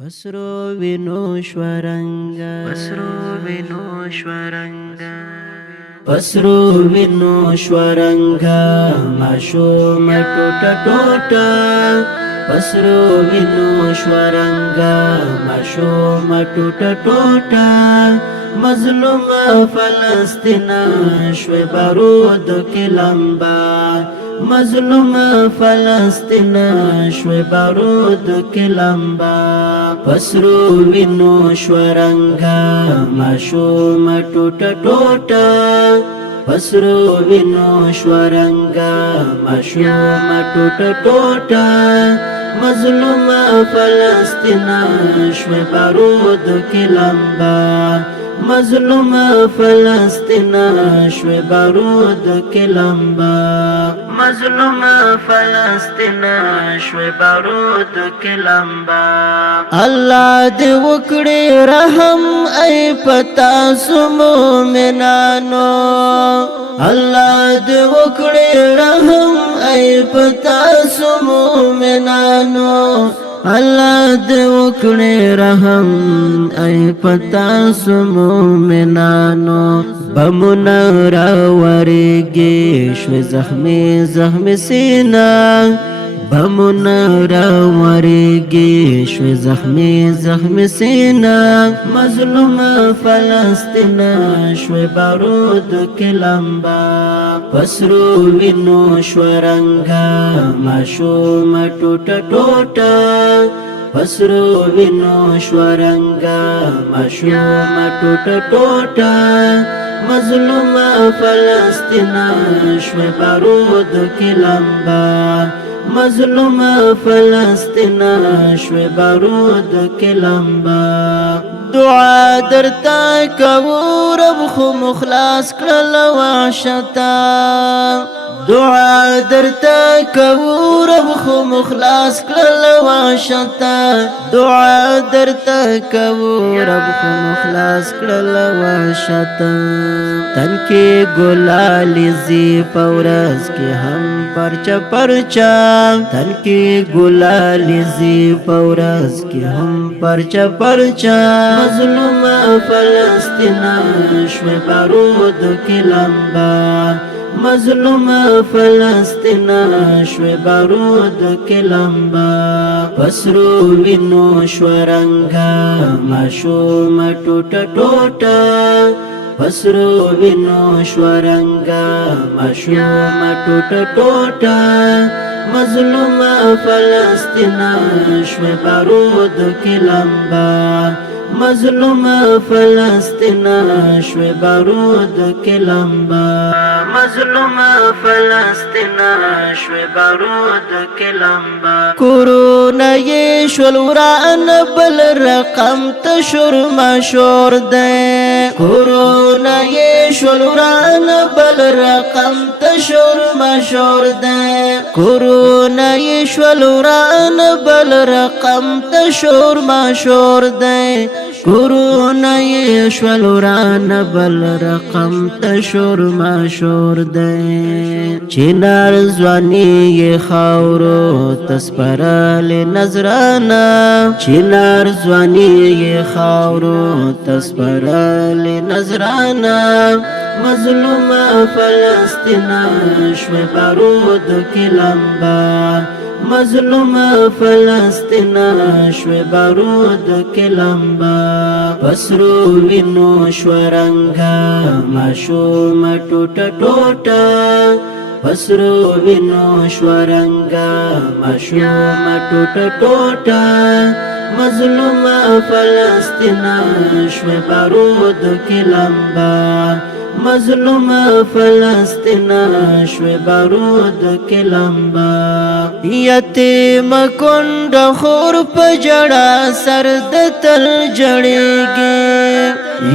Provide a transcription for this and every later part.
پسرو وینو شورنگا پسرو وینو شورنگا ماشوم ټوټه ټوټه پسرو وینو شورنگا ماشوم ټوټه ټوټه مظلوم فلسطین شوی بارود کې لمبا مظلوم فلسطین شوی بارود کې لمبا پسرو وینو شورنگا ماشوم ټوټه ټوټه پسرو وینو شورنگا ماشوم ټوټه ټوټه مظلوم فلسطین شوی بارود کې لمبا مظلوم فلسطین شوی بارود کې لمبا مظلوم فلسطین شوی بارود کې لمبا الله دې وکړي رحم ای پتا سو مومنانو الله دې وکړي رحم ای پتا سو مومنانو الله دې وکړي رحم ای پتا سو مومنانو بمنا راورېږي شوی زخمي زخمي سینا بمنا راورېږي شوی زخمي زخمي سینا مظلوم فلسطین شوی بارود کې لمبا پسرو وینو شورنگا ماشوم ټوټه ټوټه پسرو وینو شورنگا ماشوم ټوټه ټوټه مظلوم فلسطین شوی بارود کې لمبا مظلوم فلسطین شوی بارود کې لمبا دعا درتا کوو رب خو مخلاص کړل وحشتا دعا درتا کوو رب خو مخلاص کړل وحشتا دعا درتا کوو رب خو مخلاص کړل وحشتا تن کې ګلال زی پورس کې هم پرچا پرچا تن کې ګلال زی پورس کې هم پرچا پرچا مظلوم فلسطین شوی بارود کې لمبا مظلوم فلسطین شوی بارود کې لمبا پسرو وینو شورنگا ماشوم ټوټه ټوټه پسرو وینو شورنگا ماشوم ټوټه ټوټه مظلوم فلسطین شوی بارود کې لمبا مظلوم فلسطین شوی بارود کې لمبا مظلوم فلسطین شوی بارود کې لمبا کورونا یې شول وران بل رقم تشور مشور ده کورونا یې شول وران بل رقم تشور مشور ده کورونا یې شول وران بل رقم تشور مشور ده کورونا یې شول وران بل رقم تشور مشور ده چینار ځواني یې خاورو تسپرل نظرانا چینار ځواني یې خاورو تسپرل نظرانا مظلوم فلسطین شوی بارود کې لمبا مظلوم فلسطین شوی بارود کې لمبا پسرو وینو شورنگا ماشوم ټوټه ټوټه پسرو وینو شورنگا ماشوم ټوټه ټوټه مظلوم فلسطین شوی بارود کې لمبا مظلوم فلسطین شوی بارود کې لمبا یتیم کند خور په جړه سر د تل جړېږي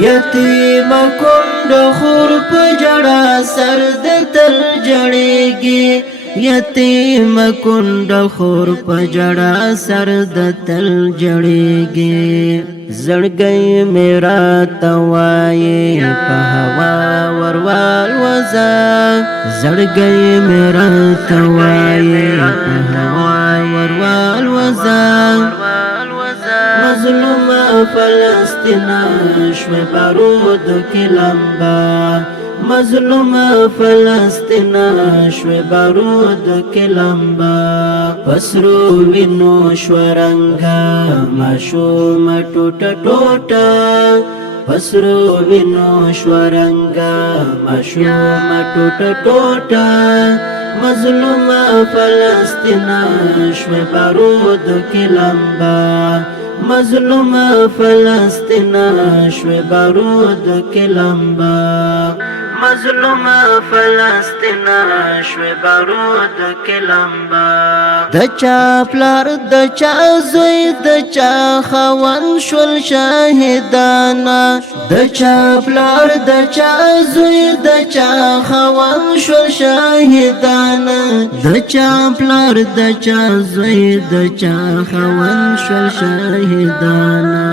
یتیم کند خور په جړه سر د تل جړېږي یتیم کند خور په جړه سر د تل جړېږي زړګی میرا توای په هوا وروال وزا زړګی میرا توای په هوا وروال وزا مظلوم فلسطین شوی بارود کی لمبا مظلوم فلسطین شوی بارود کی لمبا پسرو وینو شورنگا ماشوم ټوټه ټوټه پسرو وینو شورنگا ماشوم ټوټه ټوټه مظلوم فلسطین شوی بارود کی لمبا مظلوم فلسطین شوی بارود کی لمبا مظلوم فلسطین شوی بارود کی لمبا د چا پلار د چا زوی د چا خوان شول شاهدانا د چا پلار د چا زوی د چا خوان شول شاهدانا د چا پلار د چا زوی د چا خوان شول شاهدانا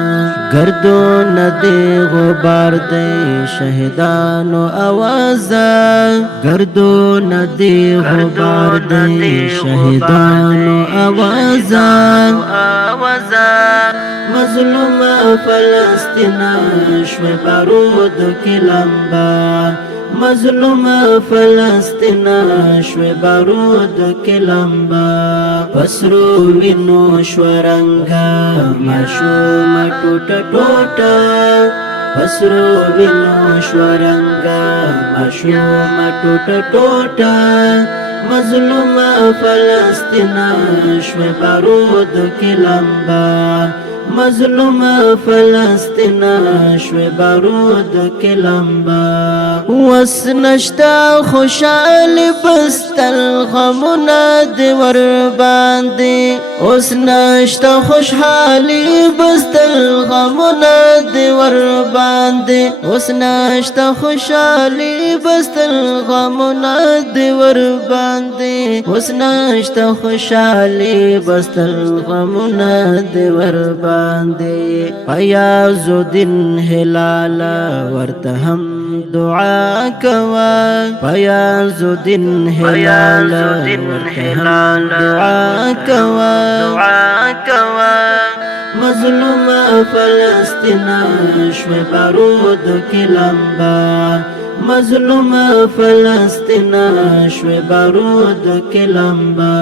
گردو ندی غبار دی شهدانو آوازا گردو ندی غبار دی شهدانو آوازا مظلوم فلسطین شوی بارود کی لمبا مظلوم فلسطین شوی بارود کی لمبا پسرو وینو شورنگا ماشوم ټوټه ټوټه پسرو وینو شورنگا ماشوم ټوټه ټوټه مظلوم فلسطین شوی بارود کی لمبا مظلوم فلسطین شوی بارود کی لمبا وس نشتا خوشحال بستل غمونه دی ور باندې اوس نشتا خوشحالی بستل غمونه دی ور باندې اوس نشتا خوشحالی بستل غمونه دی ور باندې اوس نشتا خوشحالی بستل غمونه دی ور باندې فیاض الدین هلال ورته هم دعا کوا فیاض الدین هلال ورته هم دعا کوا مظلوم فلسطین شوی بارود کی لمبا مظلوم فلسطین شوی بارود کی لمبا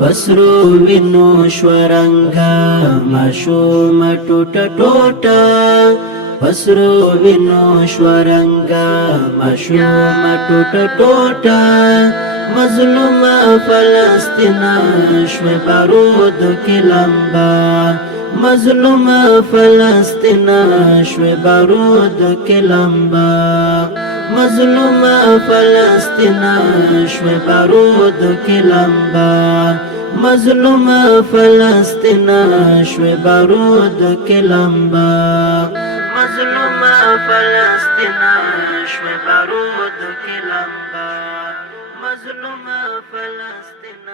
پسرو وینو شورنگا ماشوم ټوټه ټوټه پسرو وینو شورنگا ماشوم ټوټه ټوټه مظلوم فلسطین شوی بارود کی لمبا مظلوم فلسطین شوی بارود کی لمبا مظلوم فلسطین شوی بارود کی لمبا مظلوم فلسطین شوی بارود کی لمبا مظلوم فلسطین شوی بارود کی لمبا مظلوم فلسطین